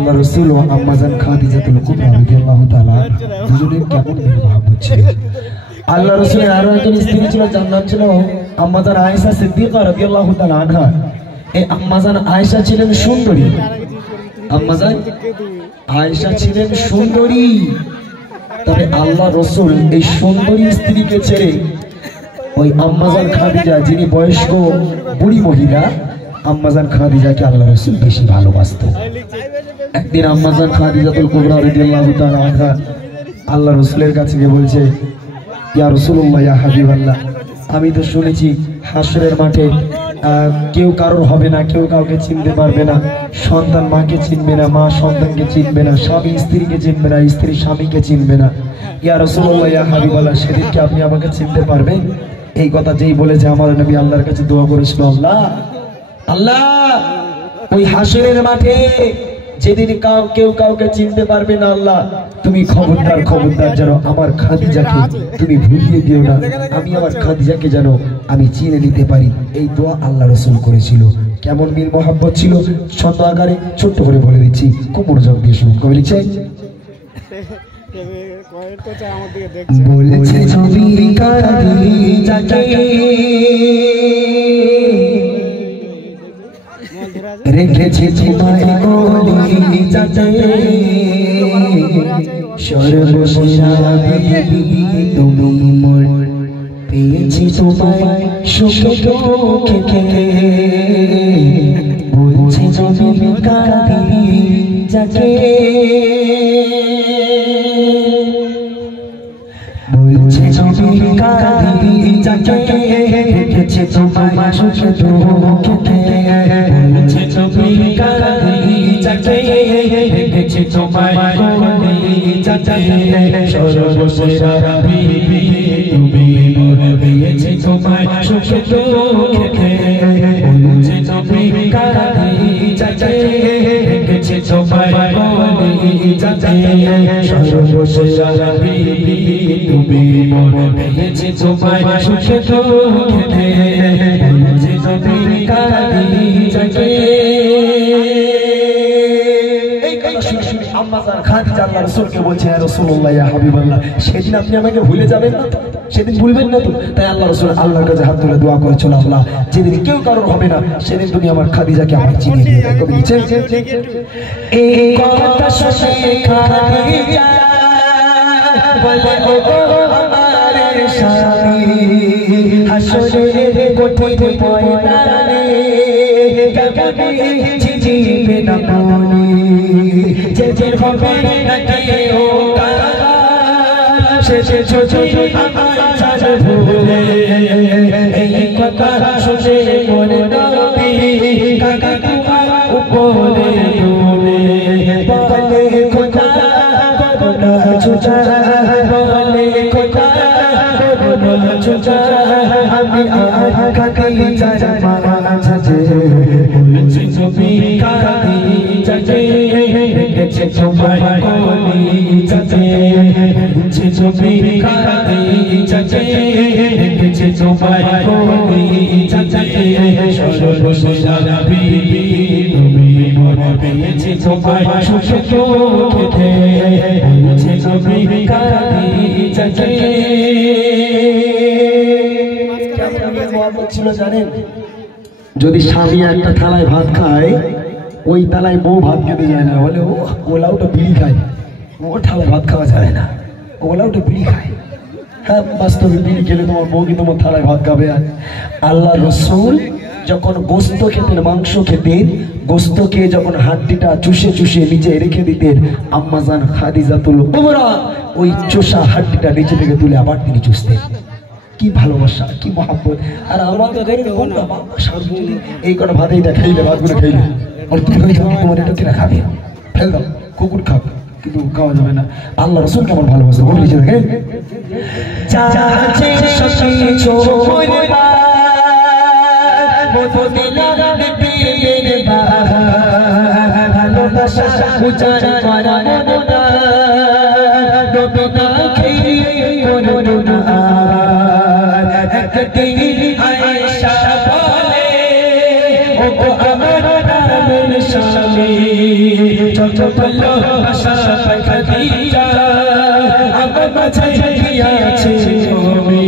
আল্লাহ রাসূল ও আম্মাজান খাদিজাতুল কুবরা রাদিয়াল্লাহু তাআলা দুজনের কেমন মহব্বত ছিল। আল্লাহ রাসূলের আরো একজন স্ত্রী ছিল, যার নাম ছিল আম্মাজান আয়েশা সিদ্দিকা রাদিয়াল্লাহু তাআলা আনহা। এই আম্মাজান আয়েশা ছিলেন সুন্দরী। আম্মাজান আয়েশা ছিলেন সুন্দরী, তবে আল্লাহ রাসূল এই সুন্দরী স্ত্রীকে ছেড়ে ওই আম্মাজান খাদিজা, যিনি বয়স্ক বুড়ি মহিলা, আম্মাজান খাদিজাকে আল্লাহ রাসূল বেশি ভালোবাসতেন। একদিন আম্মাজান খাদিজাতুল কুবরা রাদিয়াল্লাহু তাআলা আনহা আল্লাহ রাসূলের কাছে গিয়ে বলছে, ইয়া রাসূলুল্লাহ, ইয়া হাবিবাল্লাহ, আমি তো শুনেছি হাসরের মাঠে কেউ কারোর হবে না, কেউ কাউকে চিনতে পারবে না, সন্তান মাকে চিনবে না, মা সন্তানকে চিনবে না, স্বামী স্ত্রীকে চিনবে না, স্ত্রী স্বামীকে চিনবে না। ইয়া রাসূলুল্লাহ, ইয়া হাবিবাল্লাহ, সেদিনকে আপনি আমাকে চিনতে পারবেন? এই কথা যেই বলেছে আমার নবী আল্লাহর কাছে দোয়া করেছিল, আল্লাহ আল্লাহ ওই হাসরের মাঠে যেদিন কেউ কাউকে চিনতে পারবে না, আল্লাহ তুমি খবরদার খবরদার যেন আমার খাদিজাকে তুমি ভুলিয়ে দিও না, আমি আমার খাদিজাকে যেন আমি চিনে নিতে পারি। এই দোয়া আল্লাহ রাসূল করেছিল। কেমন মিল মহব্বত ছিল ছন্দ আকারে ছোট্ট করে বলে দিচ্ছি, খুব মনোযোগ দিয়ে শুনুন। কবি লিখছে, বলেছে ছবি খাদিজাকে রেখেছি তোমায় কলিজাতে, সর্বসেরা বিবি তুমি মোর, পেয়েছি তোমায় সুখে দুঃখে, বলছি ছবি খাদিজাকে, বলছি ছবি খাদিজাকে, রেখেছি তোমায় সুখে দুঃখে, বলছি ছবি খাদিজাকে, রেখেছি তোমায় কলিজাতে, সর্বসেরা বিবি তুমি মোর, পেয়েছি তোমায় সুখে দুঃখে, বলছি ছবি খাদিজাকে, রেখেছি তোমায় কলিজাতে, সর্বসেরা বিবি তুমি মোর, পেয়েছি তোমায় সুখে দুঃখে, বলছি ছবি খাদিজাকে। এই কথা শুনে শুনে আম্মাজান খাদিজা আল্লাহ রাসূলকে বলছে, ইয়া রাসূলুল্লাহ, ইয়া হাবিবাল্লাহ, সেদিন আপনি আমাকে ভুলে যাবেন না তো? সেদিন ভুলবেন না তো? তাই আল্লাহ রাসূল আল্লাহর কাছে হাত তুলে দোয়া করেছিল, আল্লাহ যেদিন কেউ কারোর হবে না সেদিন তুমি আমার খাদিজাকে আমার চিনে নিয়ে দাও। কবি লিখছে, এই কথা শুনে খাদিজা বলে, ও আমার স্বামী, হাসরের কঠিন ময়দানে কেমন চিনবে না মনে, যে হবে না কেউ কারা, সে যদি আমার ছাড় ভুলে, এই কথা শুনে মনে নবী কাকা তোমার উপরে ডুবে, বলে খোদা করুণা ছুটা, বলে খোদা করুণা ছুটা, আমি আর খাদিজার মাঝে, বলছি ছবি খাদিজাকে, রেখেছি তোমায় কলিজাতে, বলছি ছবি খাদিজাকে, রেখেছি তোমায় কলিজাতে, সর্বসেরা বিবি তুমি মোর, পেয়েছি তোমায় সুখে দুঃখে, বলছি ছবি খাদিজাকে। ছিল জানেন, যদি স্বামী একটা থালায় ভাত খায়, ওই থালায় বউ ভাত খেতে যায় না, বলে ওলা ওটা বিড়ি খায়, ও থালায় ভাত খাওয়া যায় না, ওলা ওটা বিড়ি খায়। হ্যাঁ, বাস্তবে বিড়ি খেলে তোমার বউ কি তোমার থালায় ভাত খাবে? আল্লাহ রাসূল যখন গোস্ত খেতেন, মাংস খেতেন, গোস্তকে যখন হাড্ডিটা চুষে চুষে নিচে রেখে দিতেন, আম্মাজান খাদিজাতুল কুবরা ওই চোষা হাড্ডিটা নিচে থেকে তুলে আবার তিনি চুষতেন। কি ভালোবাসা, কি মহব্বত। আর আমাদের এই কটা ভাত, এইটা খাইলে, ভাতগুলো খাইলে তোমার এটা কিনা খাবে, ফেল দাও, কুকুর খাবে, কিন্তু খাওয়া যাবে না। আল্লাহ রাসূল কেমন ভালোবাসে বলে দিয়েছে, দেখেন, আয়েশা বলে, ও আমার নামের স্বামী, চঞ্চল আশা খাদিজা আমার মাঝে গিয়াছে তুমি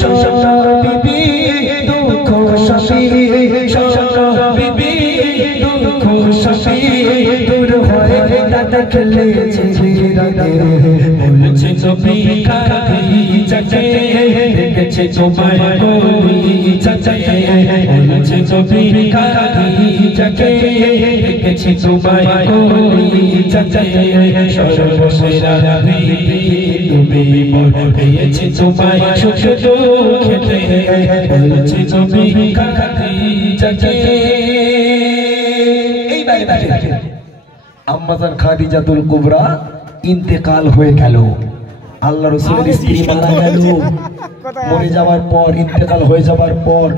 সোনা বিবি দুঃখ শাশি সোনা বিবি দুঃখ শাশি দূর হয়ে দেখলে চেহারা বলছে তুমি খাদিজাকে দেখেছে তোমায় কোনি চাচাকে বলছে তুমি খাদিজাকে দেখেছে তোমায় কোনি চাচাকে সর্বসেরা বিবি তুমি মোর পেয়েছে তোমায় সুখ দুঃখেতে বলছে তুমি খাদিজাকে। এইবারে দেখেন আম্মাজান খাদিজাতুল কুবরা ইন্তেকাল হয়ে গেল। আল্লাহ রাসূলের স্ত্রী মারা গেল, মরে যাওয়ার পর ইন্তেকাল হয়ে যাওয়ার পর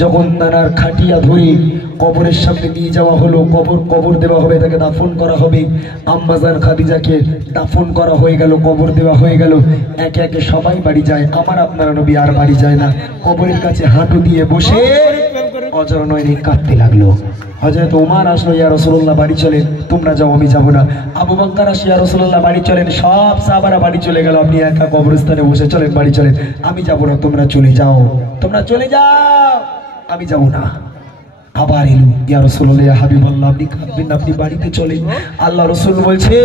যখন তার খাটিয়া ধরে কবরের সামনে নিয়ে যাওয়া হলো, কবর দেওয়া হবে, তাকে দাফন করা হবে। আম্মাজান খাদিজাকে দাফন করা হয়ে গেল, কবর দেওয়া হয়ে গেল। একে একে সবাই বাড়ি যায়, আমার আপনার নবী আর বাড়ি যায় না। কবরের কাছে হাঁটু দিয়ে বসে অজর নয়নে কাঁদতে লাগলো। হযরত ওমর আসলো, ইয়া রাসূলুল্লাহ বাড়ি চলেন, তোমরা যাও আমি যাব না। আবু বকর আসলো, ইয়া রাসূলুল্লাহ বাড়ি চলেন, সব সাহাবারা বাড়ি চলে গেল, আপনি একা কবরস্থানে বসে চলেন, বাড়ি চলেন। আমি যাব না, তোমরা চলে যাও, তোমরা চলে যাও, আমি যাব না। আবার এলো, ইয়া রাসূলুল্লাহ ইয়া হাবিবাল্লাহ আপনি কাঁদবেন না, আপনি বাড়িতে চলেন। আল্লাহ রাসূল বলছে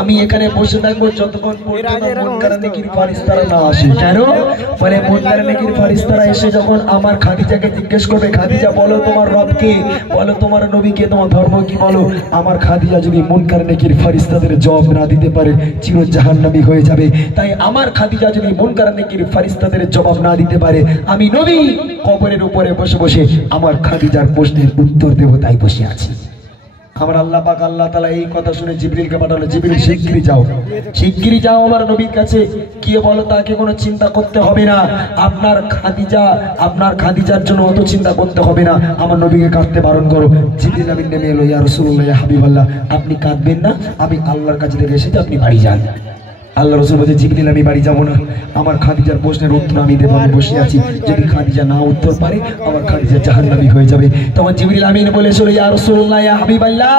আমি এখানে বসে থাকবো যতক্ষণ পর্যন্ত মুনকার নেকির ফেরেশতারা না আসে। কেন? বলে মুনকার নেকির ফেরেশতারা এসে যখন আমার খাদিজাকে জিজ্ঞেস করবে, খাদিজা বলো তোমার রব কে, বলো তোমার নবী কে, তোমার ধর্ম কি বলো। আমার খাদিজা যদি মুনকার নেকির ফেরেশতাদের জবাব না দিতে পারে চির জাহান্নামী হয়ে যাবে। তাই আমার খাদিজা যদি মুনকার নেকির ফেরেশতাদের জবাব না দিতে পারে, আমি নবী কবরের উপরে বসে বসে আমার খাদিজার প্রশ্নের উত্তর দেব, তাই বসে আছি। আমার আল্লাহ পাক আল্লাহ তাআলা এই কথা শুনে জিবরিলকে পাঠালো, জিবরিল শিগগিরই যাও আমার নবীর কাছে গিয়ে বলো তাকে কোনো চিন্তা করতে হবে না, আপনার খাদিজার জন্য অত চিন্তা করতে হবে না, আমার নবীকে কাঁদতে বারণ করো। জিবরিল আমিন নেমে এলো, ইয়া রাসূলুল্লাহ ইয়া হাবিবাল্লাহ আপনি কাঁদবেন না, আমি আল্লাহর কাছে থেকে এসেছি, আপনি বাড়ি যান। আল্লাহ রাসূল বলে জিবরিল আমি বাড়ি যাব না, আমার খাদিজার প্রশ্নের উত্তর আমি দেব, আমি বসে আছি, যদি খাদিজা না উত্তর পারে আমার খাদিজা জাহান্নামী হয়ে যাবে। তখন জিবরিল আমিন বলেছিল, ইয়া রাসূলুল্লাহ ইয়া হাবিবাল্লাহ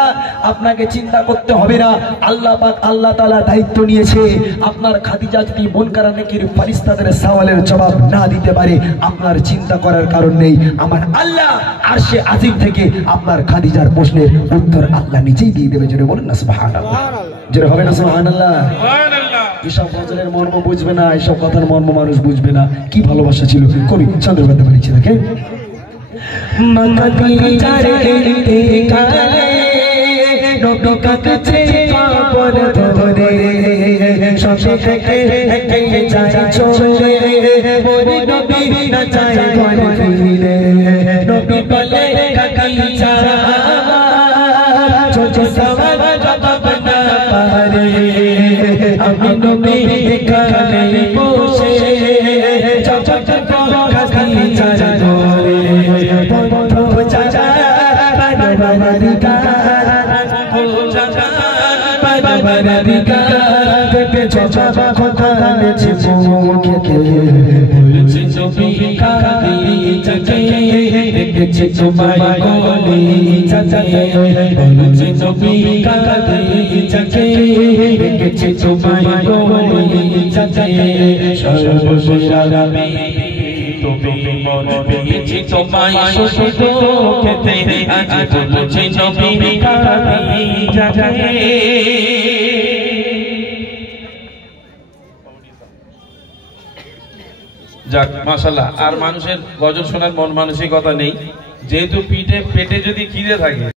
আপনাকে চিন্তা করতে হবে না, আল্লাহ পাক আল্লাহ তাআলা দায়িত্ব নিয়েছে, আপনার খাদিজা যদি মুনকার নেকির ফেরেশতাদের সওয়ালের জবাব না দিতে পারে আপনার চিন্তা করার কারণ নেই, আমার আল্লাহ আরশে আজিম থেকে আপনার খাদিজার প্রশ্নের উত্তর আল্লাহ নিজেই দিয়ে দেবে। জোরে বলেন না সুবহানাল্লাহ, জোরে হবে না সুবহানাল্লাহ। এসব গজলের মর্ম বুঝবে না, এসব কথার মর্ম মানুষ বুঝবে না। কি ভালোবাসা ছিল, কবি চন্দ্রকান্ত বলেছে দেখে আমি নবী এখানে বসে খাদিজা ধরে বন্ধু চাচা বাবারিকা বাবারিকা দেখে চাচা কথা নেছে মুখে বলছে তুমি খাদিজাকে দেখেছে তোমায় কোনি চাচাকে বলছে তুমি খাদিজাকে দেখেছে তোমায় কোনি চাচাকে সর্বসেরা তুমি মন পেয়েছি তোমায় সুখ দুঃখেতে আজ বলছি নবী খাদিজাকে। যাক মাশাআল্লাহ, আর মানুষের গজল শোনার মন মানসিকতা নেই, যেহেতু পেটে যদি খিদে থাকে